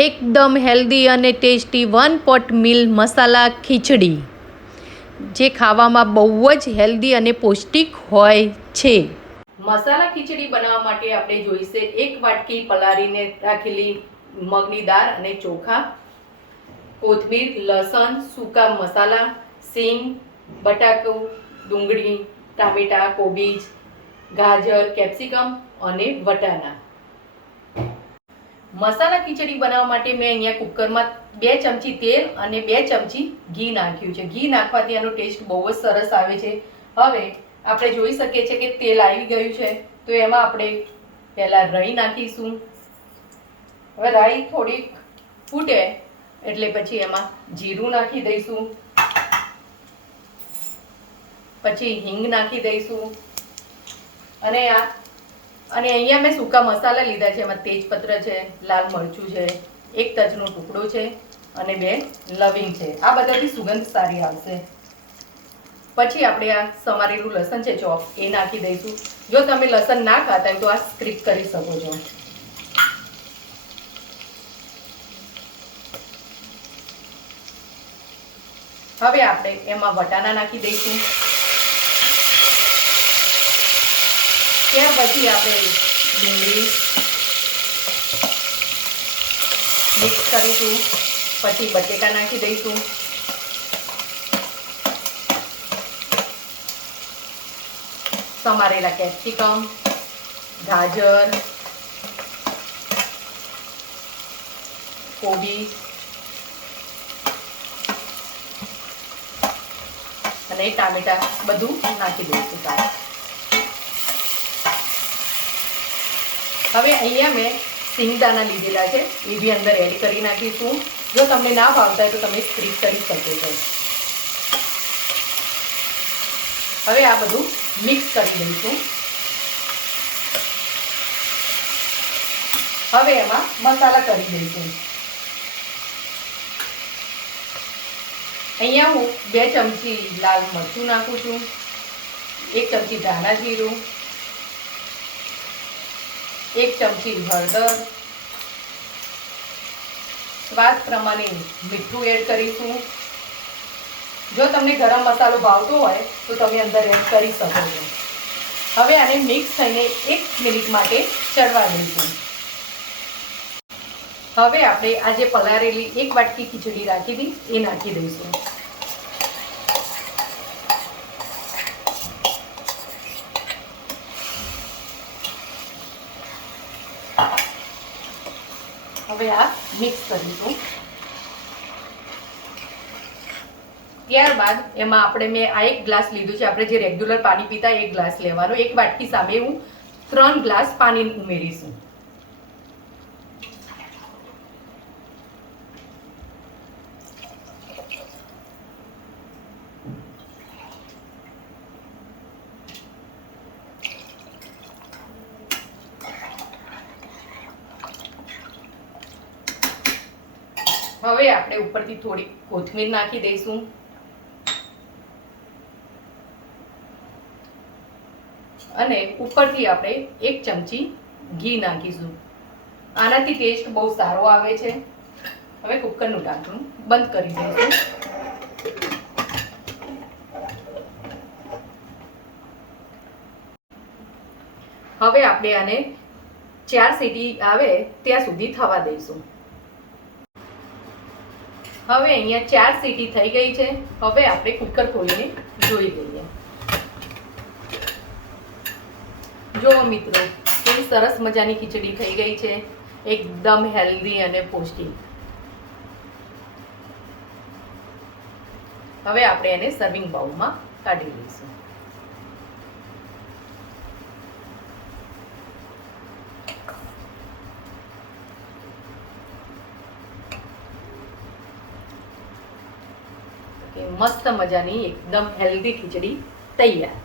એકદમ હેલ્ધી અને tasty 1 pot mill મસાલા ખીચડી, જે ખાવામાં બહુ જ હેલ્ધી અને પૌષ્ટિક હોય છે. મસાલા ખીચડી બનાવવા માટે આપણે જોઈશે 1 વાટકી પલાળીને રાખેલી મગની દાળ અને ચોખા, કોથમીર, લસણ, સૂકા મસાલા, સિંગ, બટાકું, ડુંગળી, ટામેટા, કોબીજ, ગાજર, કેપ્સિકમ અને વટાણા. મસાલા ખીચડી બનાવવા માટે મેં અહીંયા કુકરમાં 2 ચમચી તેલ અને 2 ચમચી ઘી નાખ્યું છે. ઘી નાખવાથી આનો ટેસ્ટ બહુ જ સરસ આવે છે. હવે આપણે જોઈ શકીએ છીએ કે તેલ આવી ગયું છે, તો એમાં આપણે પહેલા રાઈ નાખીશું. હવે રાઈ થોડીક ફૂટે એટલે પછી એમાં જીરું નાખી દઈશું, પછી હિંગ નાખી દઈશું અને અહીંયા મેં સૂકા મસાલા લીધા છે. એમાં તેજપત્ર છે, લાલ મરચું છે, 1 તજનો ટુકડો છે અને 2 લવિંગ છે. આ બધાથી સુગંધ સારી આવશે. પછી આપણે આ સમારેલું લસણ છે ચોપ, એ નાખી દઈશું. જો તમે લસણ ના ખાતા હોય તો આ સ્ક્રીપ કરી શકો છો. હવે આપણે એમાં વટાણા નાખી દઈશું. ત્યાર પછી આપણે ડુંગળી મિક્સ કરીશું. પછી બટેકા નાખી દઈશું. સમારેલા કેપ્સિકમ, ગાજર, કોબીજ અને ટામેટા બધું નાખી દઈશું. હવે અહીંયા મેં સિંગદાણા લીધેલા છે, એ બી અંદર એડ કરી નાખીશું. જો તમને ના ભાવતા હોય તો તમે સ્ક્રીપ કરી શકો છો. હવે આ બધું મિક્સ કરી દઈશું. હવે એમાં મસાલા કરી દઈશું. અહીંયા હું 2 ચમચી લાલ મરચું નાખું છું, 1 ચમચી ધાણા જીરું, 1 ચમચી હળદર, સ્વાદ પ્રમાણે મીઠું એડ કરીશું. જો તમને ગરમ મસાલો ભાવતો હોય તો તમે અંદર એડ કરી શકો છો. હવે આને મિક્સ થઈને 1 મિનિટ માટે ચડવા દઈશું. હવે આપણે આ જે પલાળેલી 1 વાટકી ખીચડી રાખી હતી એ નાખી દઈશું. હવે આ મિક્સ કરીશું. ત્યારબાદ એમાં મેં આ 1 ગ્લાસ લીધું છે. આપણે જે રેગ્યુલર પાણી પીતા 1 ગ્લાસ લેવાનો. 1 વાટકી સામે હું 3 ગ્લાસ પાણી ઉમેરીશું. હવે આપણે ઉપરથી થોડી કોથમીર નાખી દઈશું. અને ઉપરથી આપણે 1 ચમચી ઘી નાખીશું. આનાથી ટેસ્ટ બહુ સારો આવે છે. હવે કુકરનું ઢાંકણું બંધ કરી દઈશું. હવે આપણે આને 4 સીટી આવે ત્યાં સુધી થવા દઈશું. હવે અહીંયા 4 સીટી થઈ ગઈ છે. હવે આપણે કુકર ખોલીને જોઈ લઈએ. જો મિત્રો, કેવી સરસ મજાની ખીચડી થઈ ગઈ છે, એકદમ હેલ્ધી અને પૌષ્ટિક. હવે આપણે એને સર્વિંગ બાઉલમાં કાઢી લઈશું. મસ્ત મજાની એકદમ હેલ્ધી ખીચડી તૈયાર.